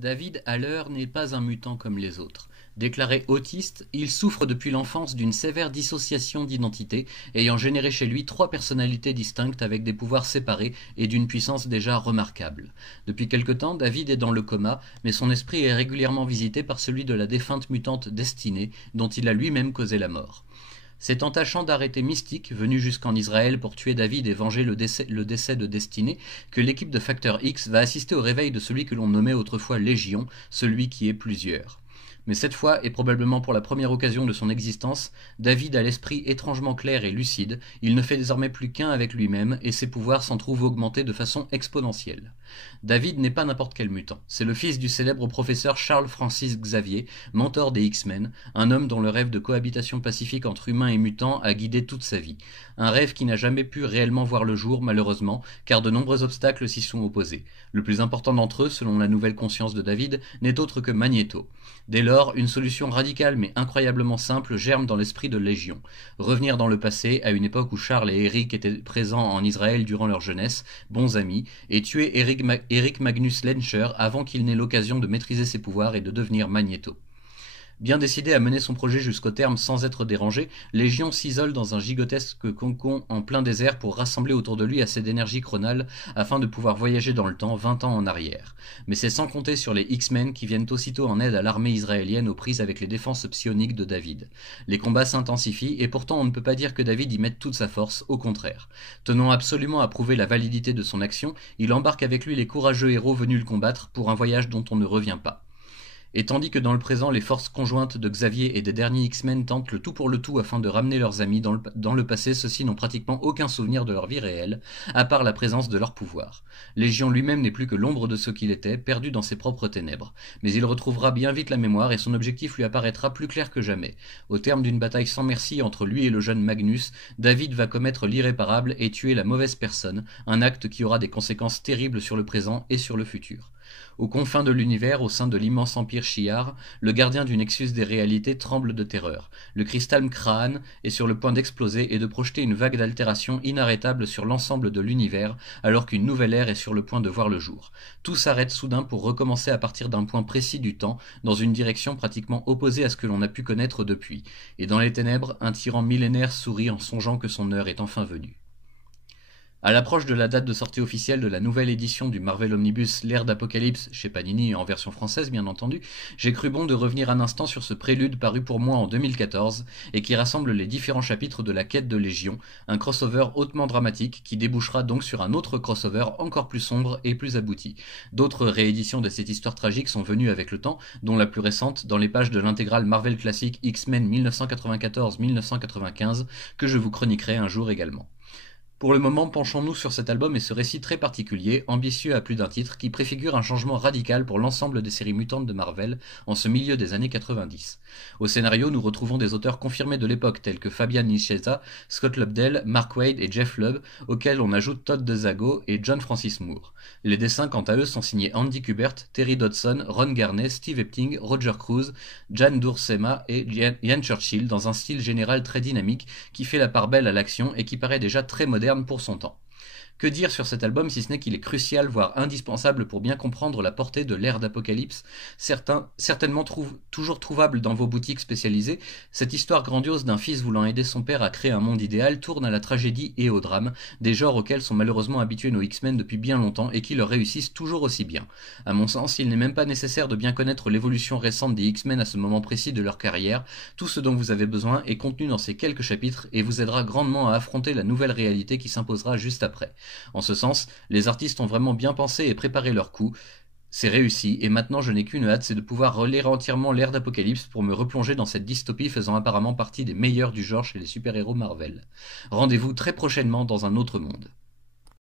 David Haller n'est pas un mutant comme les autres. Déclaré autiste, il souffre depuis l'enfance d'une sévère dissociation d'identité, ayant généré chez lui trois personnalités distinctes avec des pouvoirs séparés et d'une puissance déjà remarquable. Depuis quelque temps, David est dans le coma, mais son esprit est régulièrement visité par celui de la défunte mutante Destinée, dont il a lui-même causé la mort. C'est en tâchant d'arrêter Mystique, venu jusqu'en Israël pour tuer David et venger le décès de Destinée, que l'équipe de Facteur X va assister au réveil de celui que l'on nommait autrefois Légion, celui qui est plusieurs. Mais cette fois, et probablement pour la première occasion de son existence, David a l'esprit étrangement clair et lucide, il ne fait désormais plus qu'un avec lui-même, et ses pouvoirs s'en trouvent augmentés de façon exponentielle. David n'est pas n'importe quel mutant, c'est le fils du célèbre professeur Charles Francis Xavier, mentor des X-Men, un homme dont le rêve de cohabitation pacifique entre humains et mutants a guidé toute sa vie. Un rêve qui n'a jamais pu réellement voir le jour, malheureusement, car de nombreux obstacles s'y sont opposés. Le plus important d'entre eux, selon la nouvelle conscience de David, n'est autre que Magneto. Dès lors, une solution radicale mais incroyablement simple germe dans l'esprit de Légion. Revenir dans le passé, à une époque où Charles et Eric étaient présents en Israël durant leur jeunesse, bons amis, et tuer Eric Magnus Lencher avant qu'il n'ait l'occasion de maîtriser ses pouvoirs et de devenir Magneto. Bien décidé à mener son projet jusqu'au terme sans être dérangé, Légion s'isole dans un gigantesque cocon en plein désert pour rassembler autour de lui assez d'énergie chronale afin de pouvoir voyager dans le temps 20 ans en arrière. Mais c'est sans compter sur les X-Men qui viennent aussitôt en aide à l'armée israélienne aux prises avec les défenses psioniques de David. Les combats s'intensifient et pourtant on ne peut pas dire que David y mette toute sa force, au contraire. Tenant absolument à prouver la validité de son action, il embarque avec lui les courageux héros venus le combattre pour un voyage dont on ne revient pas. Et tandis que dans le présent, les forces conjointes de Xavier et des derniers X-Men tentent le tout pour le tout afin de ramener leurs amis, dans le passé, ceux-ci n'ont pratiquement aucun souvenir de leur vie réelle, à part la présence de leur pouvoir. Légion lui-même n'est plus que l'ombre de ce qu'il était, perdu dans ses propres ténèbres. Mais il retrouvera bien vite la mémoire et son objectif lui apparaîtra plus clair que jamais. Au terme d'une bataille sans merci entre lui et le jeune Magnus, David va commettre l'irréparable et tuer la mauvaise personne, un acte qui aura des conséquences terribles sur le présent et sur le futur. Aux confins de l'univers, au sein de l'immense empire Shi'ar, le gardien du Nexus des réalités tremble de terreur. Le cristal Kraan est sur le point d'exploser et de projeter une vague d'altération inarrêtable sur l'ensemble de l'univers, alors qu'une nouvelle ère est sur le point de voir le jour. Tout s'arrête soudain pour recommencer à partir d'un point précis du temps, dans une direction pratiquement opposée à ce que l'on a pu connaître depuis. Et dans les ténèbres, un tyran millénaire sourit en songeant que son heure est enfin venue. À l'approche de la date de sortie officielle de la nouvelle édition du Marvel Omnibus L'Ère d'Apocalypse, chez Panini en version française bien entendu, j'ai cru bon de revenir un instant sur ce prélude paru pour moi en 2014 et qui rassemble les différents chapitres de la quête de Légion, un crossover hautement dramatique qui débouchera donc sur un autre crossover encore plus sombre et plus abouti. D'autres rééditions de cette histoire tragique sont venues avec le temps, dont la plus récente dans les pages de l'intégrale Marvel classique X-Men 1994-1995 que je vous chroniquerai un jour également. Pour le moment, penchons-nous sur cet album et ce récit très particulier, ambitieux à plus d'un titre, qui préfigure un changement radical pour l'ensemble des séries mutantes de Marvel en ce milieu des années 90. Au scénario, nous retrouvons des auteurs confirmés de l'époque tels que Fabian Nicieza, Scott Lobdell, Mark Waid et Jeff Lubb, auxquels on ajoute Todd DeZago et John Francis Moore. Les dessins, quant à eux, sont signés Andy Kubert, Terry Dodson, Ron Garney, Steve Epting, Roger Cruz, Jan Duursema et Ian Churchill dans un style général très dynamique qui fait la part belle à l'action et qui paraît déjà très moderne pour son temps. Que dire sur cet album si ce n'est qu'il est crucial, voire indispensable pour bien comprendre la portée de l'ère d'Apocalypse, certainement toujours trouvable dans vos boutiques spécialisées. Cette histoire grandiose d'un fils voulant aider son père à créer un monde idéal tourne à la tragédie et au drame, des genres auxquels sont malheureusement habitués nos X-Men depuis bien longtemps et qui leur réussissent toujours aussi bien. À mon sens, il n'est même pas nécessaire de bien connaître l'évolution récente des X-Men à ce moment précis de leur carrière. Tout ce dont vous avez besoin est contenu dans ces quelques chapitres et vous aidera grandement à affronter la nouvelle réalité qui s'imposera juste après. En ce sens, les artistes ont vraiment bien pensé et préparé leur coup. C'est réussi, et maintenant je n'ai qu'une hâte, c'est de pouvoir relire entièrement l'ère d'Apocalypse pour me replonger dans cette dystopie faisant apparemment partie des meilleures du genre chez les super-héros Marvel. Rendez-vous très prochainement dans un autre monde.